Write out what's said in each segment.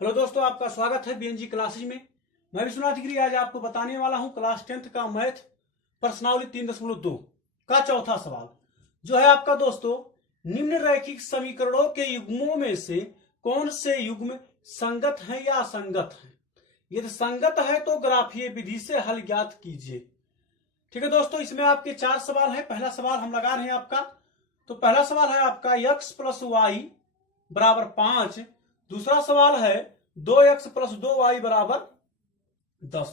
Hello दोस्तों, आपका स्वागत है बीएनजी क्लासेज में। मैं विश्वनाथ गिरी आज आपको बताने वाला हूं क्लास 10th का मैथ प्रश्नावली 3.2 का चौथा सवाल, जो है आपका दोस्तों, निम्न रैखिक समीकरणों के युग्मों में से कौन से युग्म संगत हैं या असंगत हैं। यदि संगत है तो ग्राफीय विधि से हल ज्ञात कीजिए। ठीक है दोस्तों, इसमें आपके 4 सवाल है। पहला सवाल हम लगा रहे हैं आपका, तो पहला सवाल है आपका x + y बराबर 5। दूसरा सवाल है 2x + 2y बराबर 10।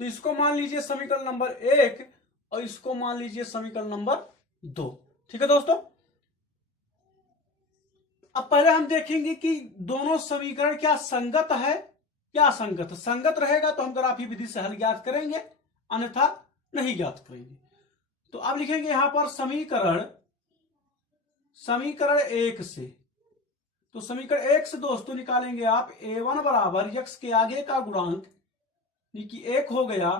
तो इसको मान लीजिए समीकरण नंबर 1 और इसको मान लीजिए समीकरण नंबर 2। ठीक है दोस्तों, अब पहले हम देखेंगे कि दोनों समीकरण क्या संगत है या असंगत। संगत रहेगा तो हम ग्राफीय विधि से हल ज्ञात करेंगे, अन्यथा नहीं ज्ञात करेंगे। तो अब लिखेंगे यहां पर समीकरण 1 से, तो समीकरण 1 से दोस्तों निकालेंगे आप a1 बराबर x के आगे का गुणांक यानी कि 1 हो गया,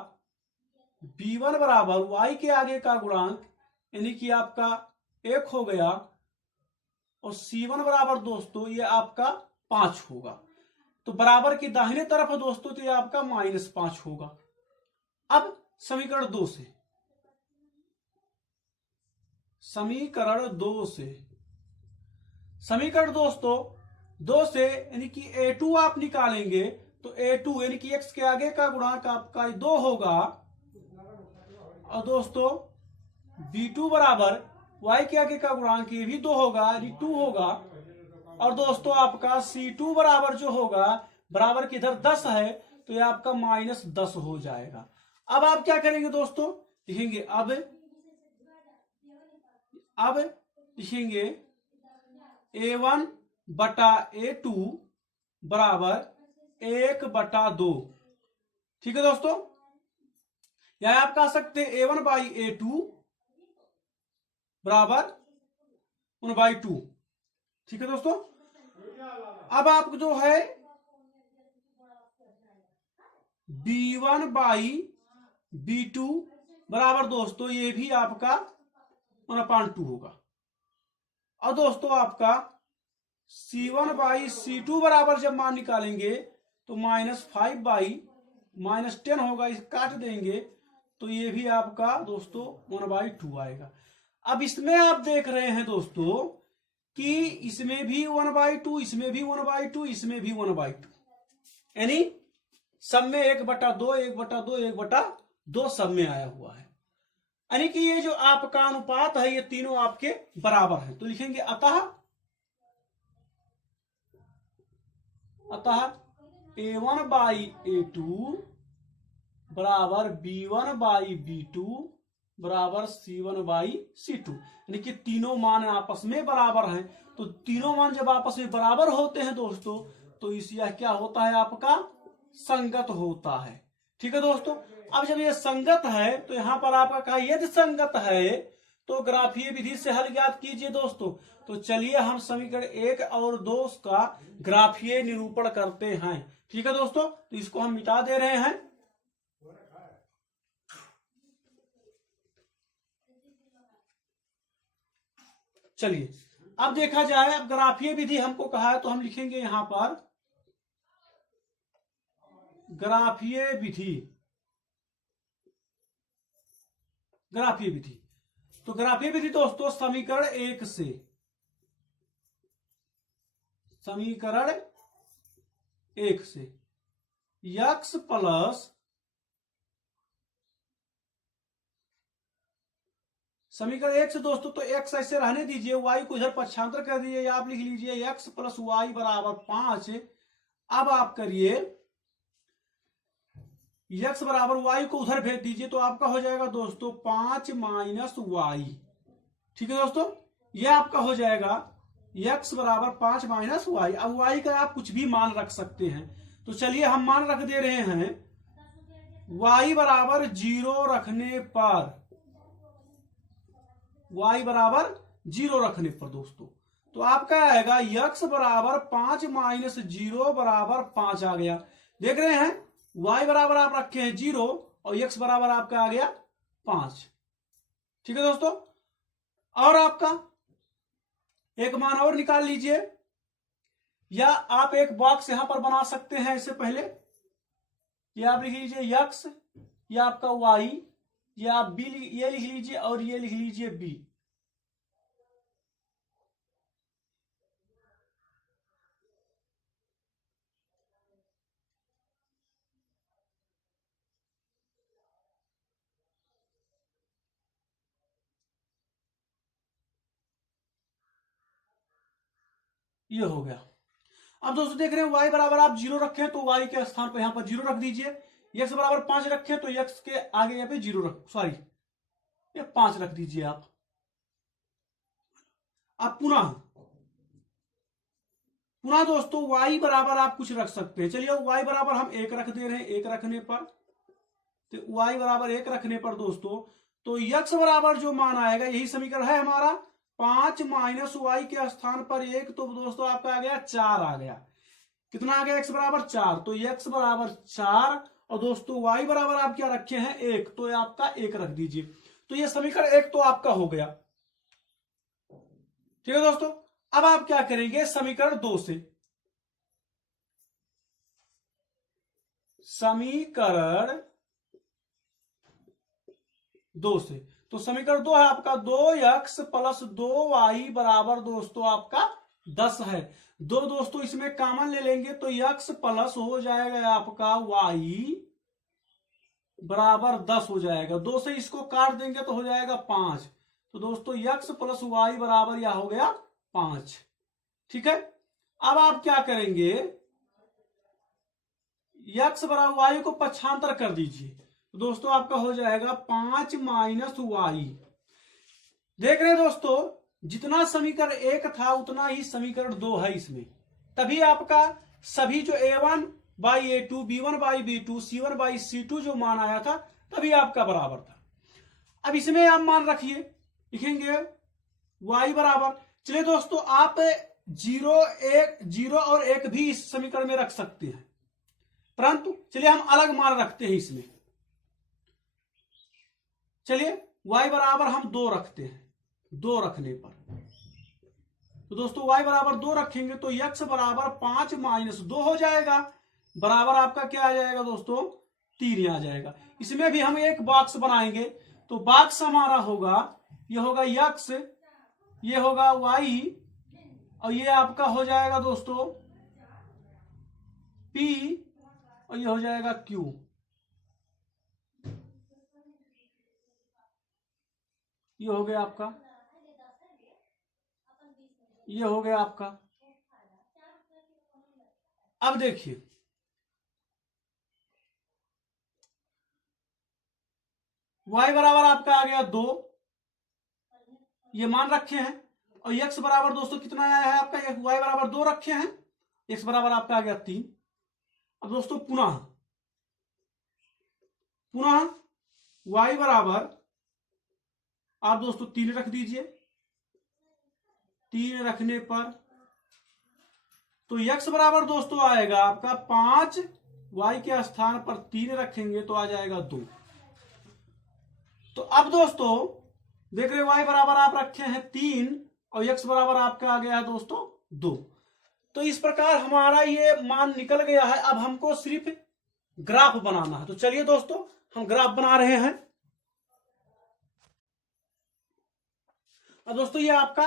b1 बराबर y के आगे का गुणांक यानी कि आपका 1 हो गया, और c1 बराबर दोस्तों ये आपका 5 होगा। तो बराबर की दाहिने तरफ है दोस्तों, तो ये आपका -5 होगा। अब समीकरण 2 से, समीकरण दोस्तों 2 से यानी कि a2 आप निकालेंगे, तो a2 यानी कि x के आगे का गुणांक आपका 2 होगा, और दोस्तों b2 बराबर y के आगे का गुणांक ये भी 2 होगा यानी 2 होगा, और दोस्तों आपका c2 बराबर जो होगा, बराबर की इधर 10 है तो ये आपका -10 हो जाएगा। अब आप क्या करेंगे दोस्तों, लिखेंगे अब लिखेंगे a1 बटा a2 बराबर 1/2। ठीक है दोस्तों, या आप कह सकते हैं a1/a2 बराबर 1/2। ठीक है दोस्तों, अब आप जो है b1/b2 बराबर दोस्तों ये भी आपका 1/2 होगा, और दोस्तों आपका c1/c2 बराबर जब मान निकालेंगे तो -5/-10 होगा, इसे काट देंगे तो ये भी आपका दोस्तों 1/2 आएगा। अब इसमें आप देख रहे हैं दोस्तों कि इसमें भी 1/2, इसमें भी 1/2, इसमें भी 1/2, यानी सब में 1/2 1/2 1/2 सब में आया हुआ है, यानी कि ये जो आपका अनुपात है ये तीनों आपके बराबर है। तो लिखेंगे अतः a1/a2 बराबर b1/b2 बराबर c1/c2, यानी कि तीनों मान आपस में बराबर हैं। तो तीनों मान जब आपस में बराबर होते हैं दोस्तों, तो इस यह क्या होता है, आपका संगत होता है। ठीक है दोस्तों, अब जब ये संगत है तो यहां पर आपका कहा यदि संगत है तो ग्राफीय विधि से हल ज्ञात कीजिए दोस्तों। तो चलिए हम समीकरण 1 और 2 का ग्राफीय निरूपण करते हैं। ठीक है दोस्तों, तो इसको हम मिटा दे रहे हैं। चलिए अब देखा जाए, अब ग्राफीय विधि हमको कहा है तो हम लिखेंगे यहां पर ग्राफीय विधि। तो ग्राफीय विधि दोस्तों समीकरण 1 से, x प्लस समीकरण 1 से दोस्तों, तो x ऐसे रहने दीजिए, y को इधर पक्षांतर कर दीजिए, या आप लिख लीजिए x + y बराबर 5। अब आप करिए x बराबर y को उधर भेज दीजिए, तो आपका हो जाएगा दोस्तों 5 - y। ठीक है दोस्तों, यह आपका हो जाएगा x बराबर 5 - y। अब y का आप कुछ भी मान रख सकते हैं, तो चलिए हम मान रख दे रहे हैं y बराबर 0 रखने पर, y बराबर 0 रखने पर दोस्तों, तो आपका आएगा x बराबर 5 - 0 बराबर 5 आ गया। देख रहे हैं y बराबर आप रखे हैं 0 और x बराबर आपका आ गया 5। ठीक है दोस्तों, और आपका एक मान और निकाल लीजिए, या आप एक बॉक्स यहां पर बना सकते हैं। इससे पहले ये आप लिख लीजिए x, ये आपका y, ये आप b, ये लिख लीजिए और ये लिख लीजिए b। ये हो गया। अब दोस्तों देख रहे हैं y बराबर आप 0 रखें तो y के स्थान पर यहां पर 0 रख दीजिए। x बराबर 5 रखें तो x के आगे यहाँ पे 0 रख, सॉरी ये 5 रख दीजिए आप। अब पुनः दोस्तों y बराबर आप कुछ रख सकते हैं। चलिए y बराबर हम 1 रख दे रहे हैं। 1 रखने पर तो y बराबर 1 रखने पर दोस्तों तो x बराबर जो मान आएगा, यही समीकरण है हमारा, 5 माइनस वाई के स्थान पर 1, तो दोस्तों आपका आ गया 4 आ गया। कितना आ गया? x बराबर 4, तो x बराबर 4 और दोस्तों y बराबर आप क्या रखे हैं? 1, तो आपका 1 रख दीजिए। तो ये समीकरण 1 तो आपका हो गया। ठीक है दोस्तों, अब आप क्या करेंगे? समीकरण 2 से, समीकरण 2 से, तो समीकरण 2 है आपका 2x प्लस 2y बराबर दोस्तों आपका 10 है। दो दोस्तों इसमें कॉमन ले लेंगे तो x प्लस हो जाएगा आपका y बराबर 10 हो जाएगा। 2 से इसको काट देंगे तो हो जाएगा 5, तो दोस्तों x प्लस वाई बराबर यह हो गया 5। ठीक है, अब आप क्या करेंगे? x बराबर वाई को पक्षांतर कर दीजिए, तो दोस्तों आपका हो जाएगा 5 माइनस वाई। देख रहे हैं दोस्तों, जितना समीकरण 1 था उतना ही समीकरण 2 है इसमें, तभी आपका सभी जो a1 by a2, b1 by b2, c1 by c2 जो मान आया था तभी आपका बराबर था। अब इसमें आप मान रखिए, लिखेंगे y बराबर, चलिए दोस्तों आप 0 और 1 भी इस समीकरण में रख सकते हैं, परंतु चलिए हम अलग मान रखते हैं इसमें। चलिए y बराबर हम 2 रखते हैं। 2 रखने पर तो दोस्तों y बराबर 2 रखेंगे तो x बराबर 5 माइनस 2 हो जाएगा, बराबर आपका क्या आ जाएगा दोस्तों? 3 आ जाएगा। इसमें भी हम एक बॉक्स बनाएंगे, तो बॉक्स हमारा होगा, ये होगा x, ये होगा y और ये आपका हो जाएगा दोस्तों p और ये हो जाएगा q। ये हो गया आपका, ये हो गया आपका। अब देखिए y बराबर आपका आ गया 2, ये मान रखे हैं, और x बराबर दोस्तों कितना आया है आपका? y बराबर 2 रखे हैं, x बराबर आपका आ गया 3। अब दोस्तों पुनः y बराबर आप दोस्तों 3 रख दीजिए। 3 रखने पर तो x बराबर दोस्तों आएगा आपका 5, y के स्थान पर 3 रखेंगे तो आ जाएगा 2। तो अब दोस्तों देख रहे y बराबर आप रखे हैं 3 और x बराबर आपका आ गया है दोस्तों 2। तो इस प्रकार हमारा ये मान निकल गया है। अब हमको सिर्फ ग्राफ बनाना है, तो चलिए दोस्तों हम ग्राफ बना रहे हैं। अब दोस्तों ये आपका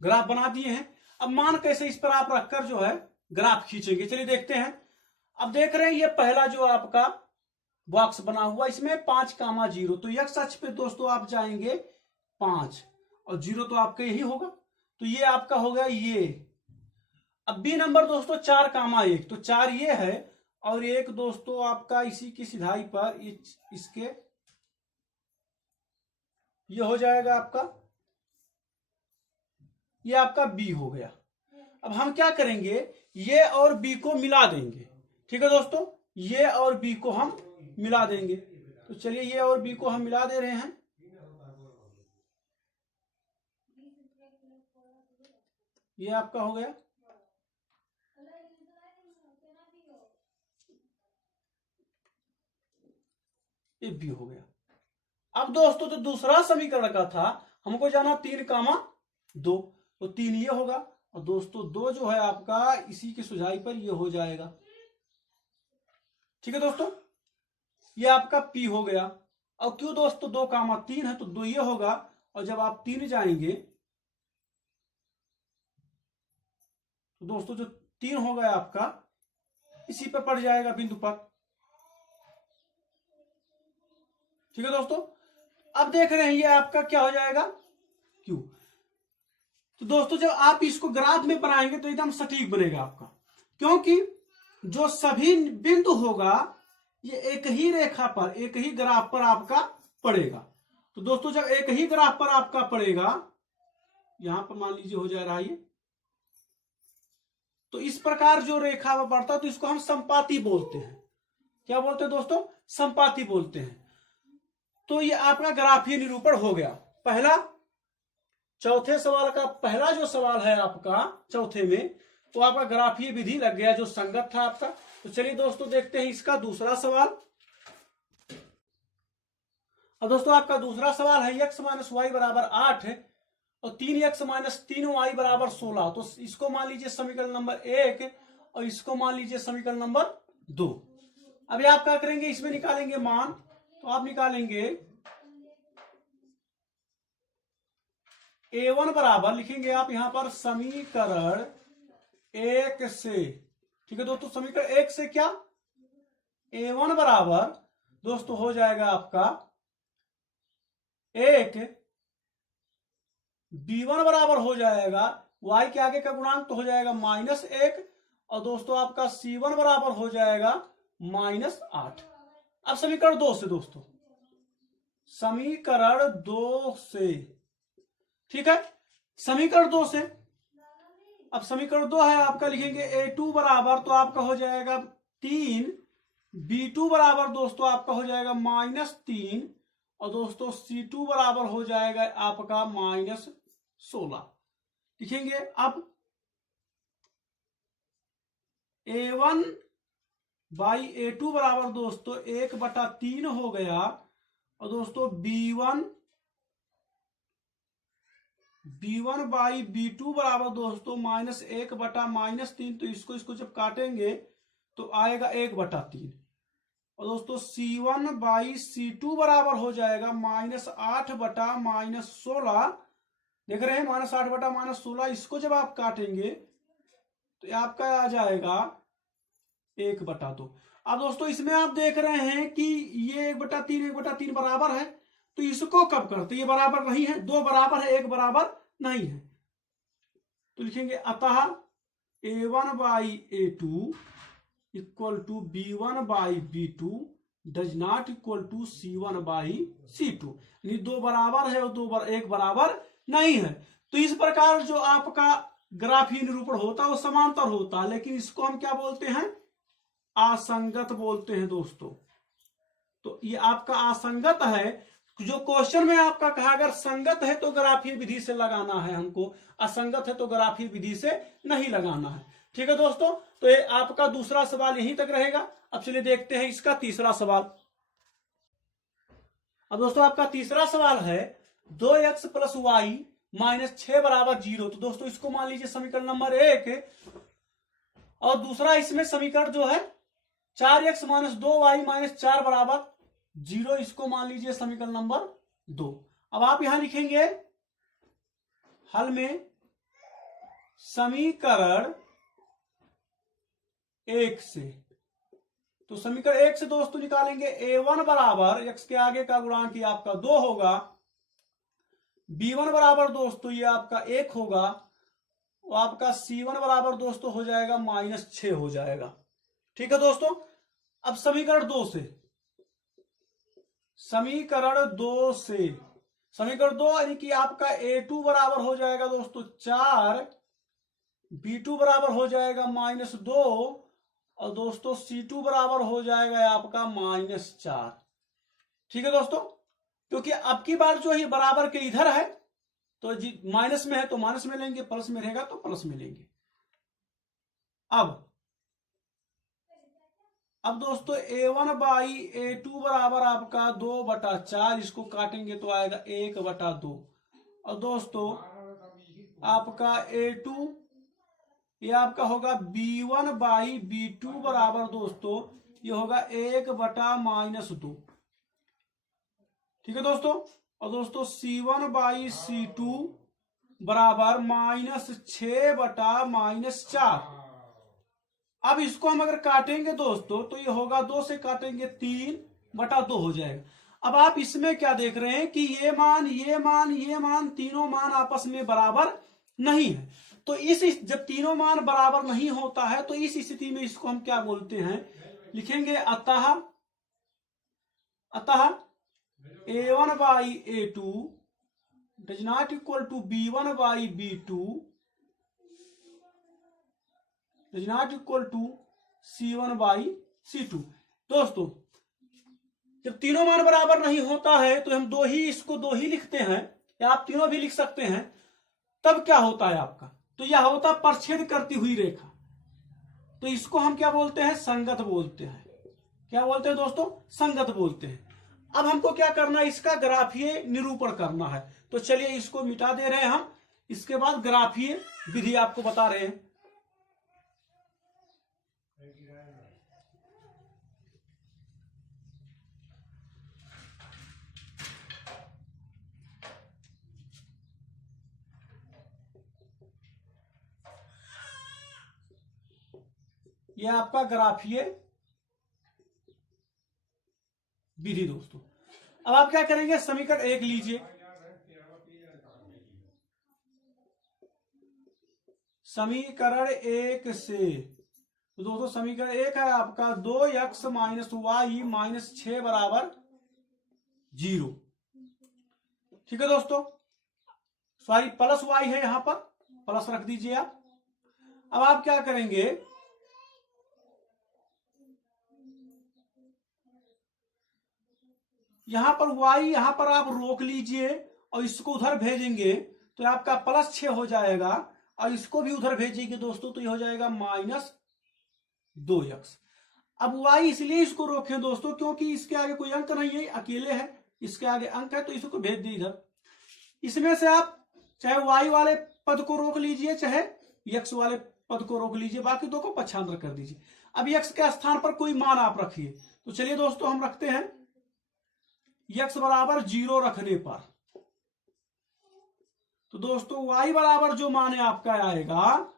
ग्राफ बना दिए हैं। अब मान कैसे इस पर आप रखकर जो है ग्राफ खींचेंगे, चलिए देखते हैं। अब देख रहे हैं ये पहला जो आपका बॉक्स बना हुआ, इसमें 5,0, तो x अक्ष पे दोस्तों आप जाएंगे 5 और 0 तो आपका यही होगा, तो ये आपका हो गया ये। अब बी नंबर दोस्तों 4,1, तो 4 ये है और 1 दोस्तों आपका इसी की सिधाई पर इसके ये हो जाएगा आपका, ये आपका बी हो गया। अब हम क्या करेंगे? ये और बी को मिला देंगे। ठीक है दोस्तों, ये और बी को हम मिला देंगे, तो चलिए ये और बी को हम मिला दे रहे हैं। ये आपका हो गया, ये बी हो गया। अब दोस्तों तो दूसरा समीकरण का था, हमको जाना 3,2, तो 3 ये होगा और दोस्तों 2 जो है आपका इसी की सुझाई पर ये हो जाएगा। ठीक है दोस्तों, ये आपका P हो गया। और क्यों दोस्तों 2, 3 है तो 2 ये होगा, और जब आप 3 जाएंगे तो दोस्तों जो 3 हो गया आपका इसी पर पड़ जाएगा बिंदु पर। ठीक है दोस्तों, अब देख रहे हैं ये आपका क्या हो जाएगा Q। तो दोस्तों जब आप इसको ग्राफ में बनाएंगे तो एकदम सटीक बनेगा आपका, क्योंकि जो सभी बिंदु होगा ये एक ही रेखा पर, एक ही ग्राफ पर आपका पड़ेगा। तो दोस्तों जब एक ही ग्राफ पर आपका पड़ेगा, यहां पर मान लीजिए हो जा रहा है ये, तो इस प्रकार जो रेखा में बढ़ता है तो इसको हम संपाती बोलते हैं। क्या बोलते हैं दोस्तों? संपाती बोलते हैं। तो ये आपका ग्राफीय निरूपण हो गया पहला। चौथे सवाल का पहला जो सवाल है आपका चौथे में, तो आपका ग्राफीय विधि लग गया जो संगत था आपका। तो चलिए दोस्तों देखते हैं इसका दूसरा सवाल। अब दोस्तों आपका दूसरा सवाल है x माइनस वाई बराबर 8 है और 3x माइनस 3y बराबर 16। तो इसको मान लीजिए समीकरण नंबर 1 और इसको मान लीजिए समीकरण नंबर 2। अभी आप क्या करेंगे, इसमें निकालेंगे मान। तो आप निकालेंगे a1 बराबर, लिखेंगे आप यहां पर समीकरण 1 से। ठीक है दोस्तों, समीकरण 1 से क्या, a1 बराबर दोस्तों हो जाएगा आपका 1, b1 बराबर हो जाएगा y के आगे का गुणांक तो हो जाएगा -1, और दोस्तों आपका c1 बराबर हो जाएगा -8। अब समीकरण 2 से दोस्तों, समीकरण 2 से, ठीक है, समीकरण 2 से। अब समीकरण 2 है आपका, लिखेंगे a2 बराबर तो आपका हो जाएगा 3, b2 बराबर दोस्तों आपका हो जाएगा -3, और दोस्तों c2 बराबर हो जाएगा आपका -16। लिखेंगे अब a1 बाई a2 बराबर दोस्तों 1/3 हो गया, और दोस्तों b1 बाई b2 बराबर दोस्तों -1/-3। तो इसको जब काटेंगे तो आएगा 1/3, और दोस्तों c1 बाई c2 बराबर हो जाएगा -8/-16। देख रहे हैं, -8/-16। इसको जब आप काटेंगे तो आपका आ जाएगा 1/2। अब दोस्तों इसमें आप देख रहे हैं कि ये 1/3 बराबर है, तो इसको कब करते, ये बराबर नहीं है, 2 बराबर है 1 बराबर नहीं है। तो लिखेंगे अतः a1 by a2 equal to b1 by b2 does not equal to c1 by c2। यानी 2 बराबर है और 1 बराबर नहीं है। तो इस प्रकार जो आपका ग्राफीय निरूपण होता है वो समांतर होता है, लेकिन इसको हम क्या बोलते हैं, असंगत बोलते हैं दोस्तों। तो ये आपका असंगत है। जो क्वेश्चन में आपका कहा अगर संगत है तो ग्राफीय विधि से लगाना है हमको, असंगत है तो ग्राफीय विधि से नहीं लगाना है। ठीक है दोस्तों, तो ये आपका दूसरा सवाल यहीं तक रहेगा। अब चलिए देखते हैं इसका तीसरा सवाल। अब दोस्तों आपका तीसरा सवाल है 2x प्लस वाई माइनस 6 बराबर 0। तो दोस्तों इसको मान लीजिए समीकरण नंबर 1, और दूसरा इसमें समीकरण जो है 4x माइनस 2y माइनस 4 बराबर 0, इसको मान लीजिए समीकरण नंबर 2। अब आप यहां लिखेंगे हल में समीकरण 1 से। तो समीकरण 1 से दोस्तों निकालेंगे a1 बराबर x के आगे का गुणांक आपका 2 होगा, b1 बराबर दोस्तों ये आपका 1 होगा, और आपका c1 बराबर दोस्तों हो जाएगा -6 हो जाएगा। ठीक है दोस्तों, अब समीकरण 2 से, समीकरण 2 यानी कि आपका a2 बराबर हो जाएगा दोस्तों 4, b2 बराबर हो जाएगा -2, और दोस्तों c2 बराबर हो जाएगा आपका -4। ठीक है दोस्तों, क्योंकि अब की बार जो है बराबर के इधर है तो जी माइनस में है तो माइनस में लेंगे, प्लस में रहेगा तो प्लस में लेंगे। अब दोस्तों a1 बाई a2 बराबर आपका 2/4, इसको काटेंगे तो आएगा 1/2, और दोस्तों आपका a2 ये आपका होगा b1 बाई b2 बराबर दोस्तों ये होगा 1/-2। ठीक है दोस्तों। और दोस्तों c1 बाई c2 बराबर -6/-4। अब इसको हम अगर काटेंगे दोस्तों तो ये होगा 2 से काटेंगे 3/2 हो जाएगा। अब आप इसमें क्या देख रहे हैं कि ये मान तीनों मान आपस में बराबर नहीं है। तो जब तीनों मान बराबर नहीं होता है तो इस स्थिति में इसको हम क्या बोलते हैं, लिखेंगे अतः a1 by a2 does not equal to b1 by b2 does not equal to c1 by c2। दोस्तों जब तीनों मान बराबर नहीं होता है तो हम इसको दो ही लिखते हैं, या आप तीनों भी लिख सकते हैं। तब क्या होता है आपका, तो यह होता परछेद करती हुई रेखा। तो इसको हम क्या बोलते हैं, संगत बोलते हैं। क्या बोलते हैं दोस्तों, संगत बोलते हैं। अब हमको क्या करना है, इसका ग्राफीय निरूपण करना है। तो चलिए इसको मिटा दे रहे हैं हम, इसके बाद ग्राफीय विधि आपको बता रहे हैं। यह आपका ग्राफीय विधि दोस्तों। अब आप क्या करेंगे, समीकरण 1 लीजिए। समीकरण 1 से तो दोस्तों समीकरण 1 है आपका 2x माइनस वाई माइनस 6 बराबर 0। ठीक है दोस्तों, सॉरी प्लस वाई है, यहां पर प्लस रख दीजिए आप। अब आप क्या करेंगे, यहां पर y यहां पर आप रोक लीजिए और इसको उधर भेजेंगे तो आपका +6 हो जाएगा, और इसको भी उधर भेजेंगे दोस्तों तो ये हो जाएगा -2x। अब y इसलिए इसको रोकें दोस्तों क्योंकि इसके आगे कोई अंक नहीं है, अकेले है, इसके आगे अंक है तो इसको भेज दी इधर। इसमें से आप चाहे y वाले पद को रोक लीजिए चाहे x वाले पद को रोक लीजिए, बाकी दो को पक्षांतर कर दीजिए। अब x के स्थान पर कोई मान आप रखिए। तो चलिए दोस्तों हम रखते हैं x बराबर 0 रखने पर, तो दोस्तों y बराबर जो मान आपका आएगा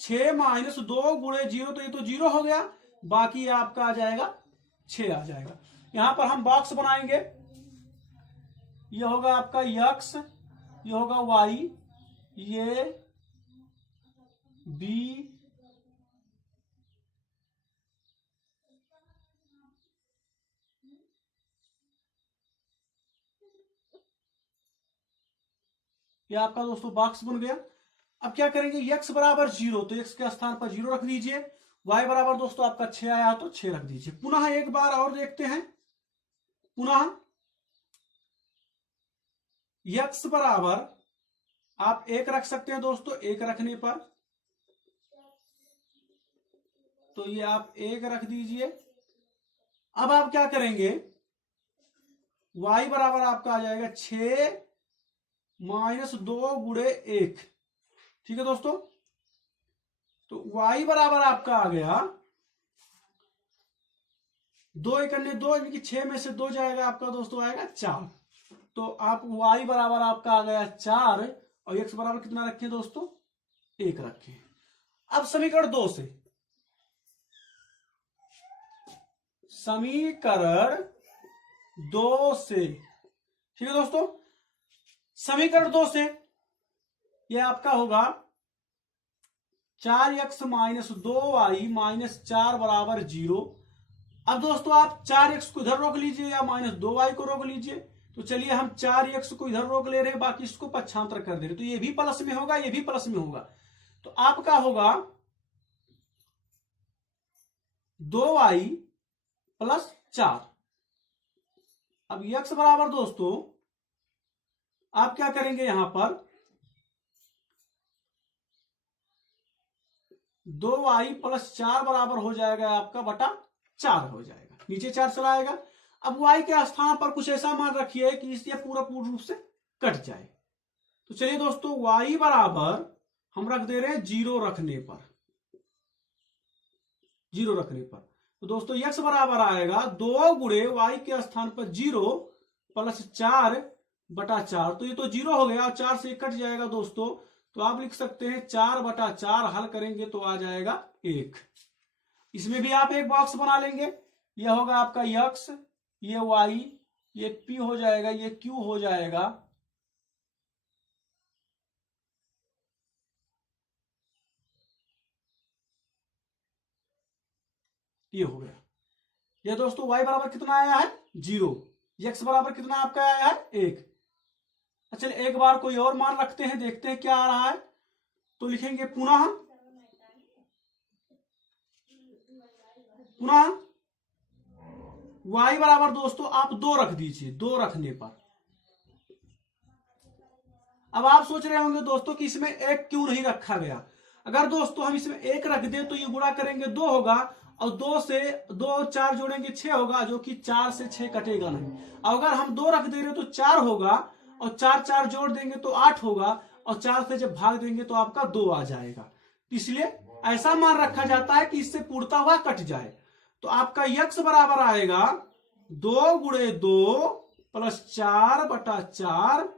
6 माइनस 2 गुणे 0, तो ये तो 0 हो गया, बाकी आपका आ जाएगा 6 आ जाएगा। यहां पर हम बॉक्स बनाएंगे, ये होगा आपका x, ये होगा y, ये b, ये आपका दोस्तों बॉक्स बन गया। अब क्या करेंगे, x बराबर 0 तो x के स्थान पर 0 रख दीजिए, y बराबर दोस्तों आपका 6 आया तो 6 रख दीजिए। पुनः एक बार और देखते हैं, पुनः x बराबर आप 1 रख सकते हैं दोस्तों, 1 रखने पर तो ये आप 1 रख दीजिए। अब आप क्या करेंगे, y बराबर आपका आ जाएगा 6 माइनस 2 गुणे 1। ठीक है दोस्तों, तो y बराबर आपका आ गया 2 × 2 यानी कि 6 में से 2 जाएगा आपका दोस्तों आएगा 4। तो आप y बराबर आपका आ गया 4 और x बराबर कितना रखें दोस्तों, 1 रखें। अब समीकरण 2 से, समीकरण 2 से, ठीक है दोस्तों, समीकरण 2 से यह आपका होगा 4x माइनस 2y माइनस 4 बराबर 0। अब दोस्तों आप 4x को इधर रोक लीजिए या -2y को रोक लीजिए। तो चलिए हम 4x को इधर रोक ले रहे हैं, बाकी इसको पक्षांतर कर दे रहे, तो ये भी प्लस में होगा, ये भी प्लस में होगा। तो आपका होगा 2y प्लस 4। अब x बराबर दोस्तों आप क्या करेंगे, यहां पर 2y प्लस 4 बराबर हो जाएगा आपका बटा 4 हो जाएगा, नीचे 4 चला आएगा। अब y के स्थान पर कुछ ऐसा मान रखिए कि इससे पूर्ण रूप से कट जाए। तो चलिए दोस्तों y बराबर हम रख दे रहे हैं 0 रखने पर, जीरो रखने पर। तो दोस्तों x बराबर आएगा 2 गुणे y के स्थान पर 0 प्लस 4/4। तो ये तो 0 हो गया और 4 से कट जाएगा दोस्तों। तो आप लिख सकते हैं 4/4, हल करेंगे तो आ जाएगा 1। इसमें भी आप एक बॉक्स बना लेंगे। यह होगा आपका x, ये y, ये p हो जाएगा, ये q हो जाएगा। ये हो गया। ये दोस्तों y बराबर कितना आया है 0, x बराबर कितना आपका आया है 1। अच्छा एक बार कोई और मान रखते हैं, देखते हैं क्या आ रहा है। तो लिखेंगे पुनः y बराबर दोस्तों आप 2 रख दीजिए। 2 रखने पर अब आप सोच रहे होंगे दोस्तों कि इसमें 1 क्यों नहीं रखा गया। अगर दोस्तों हम इसमें 1 रख दें तो ये गुणा करेंगे 2 होगा, और 2 से 2 और 4 जोड़ेंगे 6 होगा, जो कि 4 से 6 कटेगा नहीं। अगर हम 2 रख दे रहे तो 4 होगा, और 4 जोड़ देंगे तो 8 होगा, और 4 से जब भाग देंगे तो आपका 2 आ जाएगा। इसलिए ऐसा मान रखा जाता है कि इससे पूर्णता हुआ कट जाए। तो आपका x बराबर आएगा 2 गुणे 2 प्लस 4/4।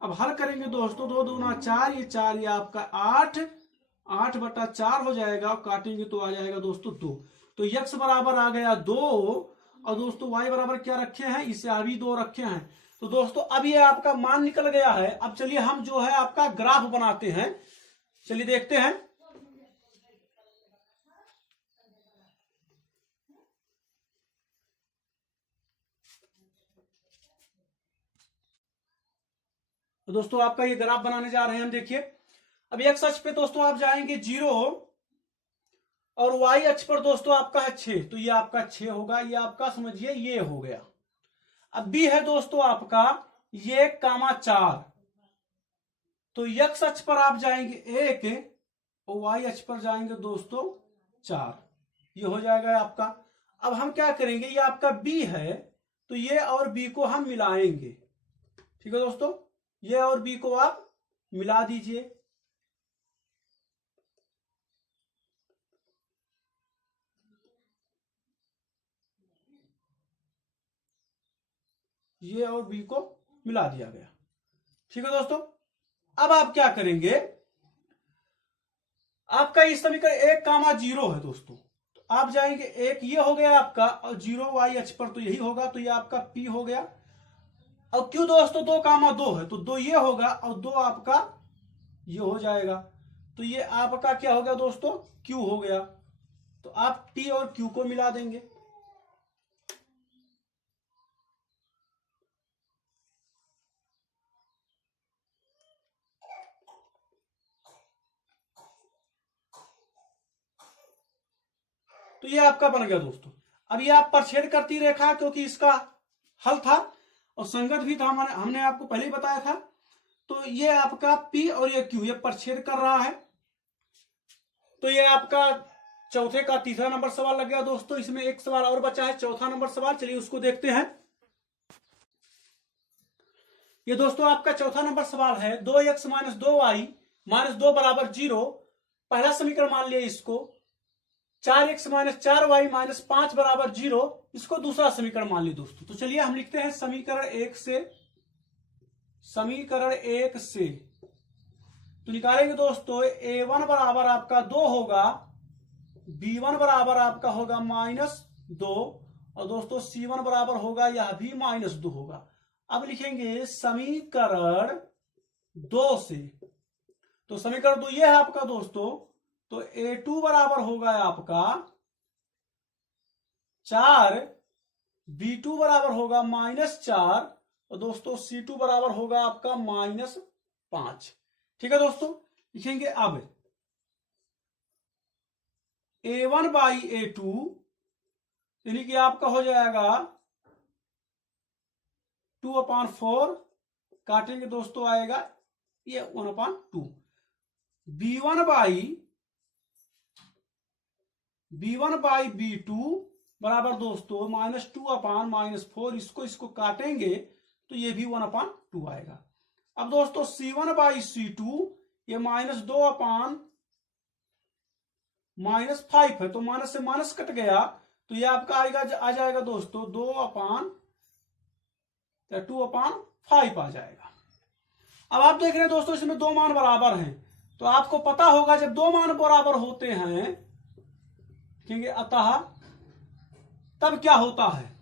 अब हल करेंगे दोस्तों, 2 दूना 4, ये 4, ये आपका 8/4 हो जाएगा, और काटेंगे तो आ जाएगा दोस्तों 2। तो x बराबर आ गया 2, और दोस्तों y बराबर क्या रखे हैं, इसे अभी 2 रखे हैं। तो दोस्तों अब ये आपका मान निकल गया है। अब चलिए हम जो है आपका ग्राफ बनाते हैं। चलिए देखते हैं। तो दोस्तों आपका ये ग्राफ बनाने जा रहे हैं हम। देखिए अब x अक्ष पे दोस्तों आप जाएंगे 0, और y अक्ष पर दोस्तों आपका है 6। तो ये आपका 6 होगा, ये आपका समझिए ये हो गया। अब b है दोस्तों आपका ये 1,4। तो x अक्ष पर आप जाएंगे 1, और y अक्ष पर जाएंगे दोस्तों 4। ये हो जाएगा आपका। अब हम क्या करेंगे, ये आपका b है, तो ये और b को हम मिलाएंगे। ठीक है दोस्तों, ये और b को आप मिला दीजिए। ये और b को मिला दिया गया। ठीक है दोस्तों, अब आप क्या करेंगे, आपका इस समीकरण 1,0 है दोस्तों। तो आप जाएंगे 1, ये हो गया आपका, और 0 y अक्ष पर तो यही होगा, तो ये आपका p हो गया। अब क्यों दोस्तों 2,2 है, तो 2 ये होगा, और 2 आपका ये हो जाएगा। तो ये आपका क्या हो गया दोस्तों, q हो गया। तो आप t और q को मिला देंगे। तो ये आपका बन गया दोस्तों। अब ये आप परछेद करती रेखा, क्योंकि इसका हल था और संगत भी था, हमने आपको पहले ही बताया था। तो ये आपका P और ये Q ये परछेद कर रहा है। तो ये आपका चौथे का तीसरा नंबर सवाल लग गया दोस्तों। इसमें एक सवाल और बचा है, चौथा नंबर सवाल। चलिए उसको देखते हैं। ये दोस्तों आपका चौथा नंबर सवाल है। 2x - 2y - 2 बराबर 0। पहला समीकरण मान लिया इसको। 4x - 4y - 5 बराबर 0, इसको दूसरा समीकरण मान लिया दोस्तों। तो चलिए हम लिखते हैं समीकरण 1 से। तो निकालेंगे दोस्तों, a1 बराबर आपका 2 होगा, b1 बराबर आपका होगा -2, और दोस्तों c1 बराबर होगा यह भी -2 होगा। अब लिखेंगे समीकरण 2 से। तो समीकरण 2 ये है आपका दोस्तों। तो a2 बराबर होगा आपका 4, b2 बराबर होगा -4, और दोस्तों c2 बराबर होगा आपका -5। ठीक है दोस्तों, लिखेंगे अब a1 बाई a2, यानी कि आपका हो जाएगा 2/4, काटेंगे दोस्तों आएगा ये 1/2। b1 बाई b2 बराबर दोस्तों -2/-4। इसको काटेंगे तो ये भी 1/2 आएगा। अब दोस्तों c1 बाई c2 ये -2/, -5 है, तो माइनस से माइनस कट गया, तो ये आपका आएगा आ जाएगा दोस्तों 2/5 आ जाएगा। अब आप देख रहे हैं दोस्तों इसमें दो मान बराबर हैं, तो आपको पता होगा जब दो मान बराबर होते हैं क्योंकि अतः तब क्या होता है,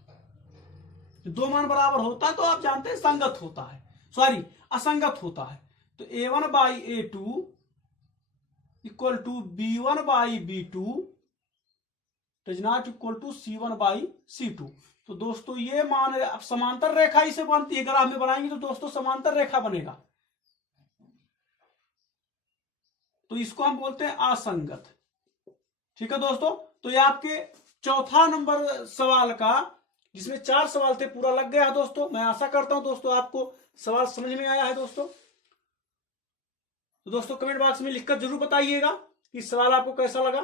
दो मान बराबर होता है तो आप जानते हैं संगत होता है, सॉरी असंगत होता है। तो a1/a2 equal to b1/b2 is not equal to c1/c2। तो दोस्तों ये मान अब समांतर रेखा इसे बनती है, अगर आप में बनाएंगे तो दोस्तों समांतर रेखा बनेगा, तो इसको हम बोलते हैं असंगत। ठीक है दोस्तों, तो ये आपके चौथा नंबर सवाल का, जिसमें 4 सवाल थे, पूरा लग गया है दोस्तों। मैं आशा करता हूं दोस्तों आपको सवाल समझ में आया है दोस्तों। तो दोस्तों कमेंट बॉक्स में लिखकर जरूर बताइएगा कि सवाल आपको कैसा लगा।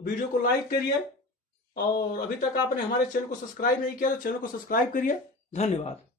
वीडियो को लाइक करिए, और अभी तक आपने हमारे चैनल को सब्सक्राइब नहीं किया तो चैनल को सब्सक्राइब करिए। धन्यवाद।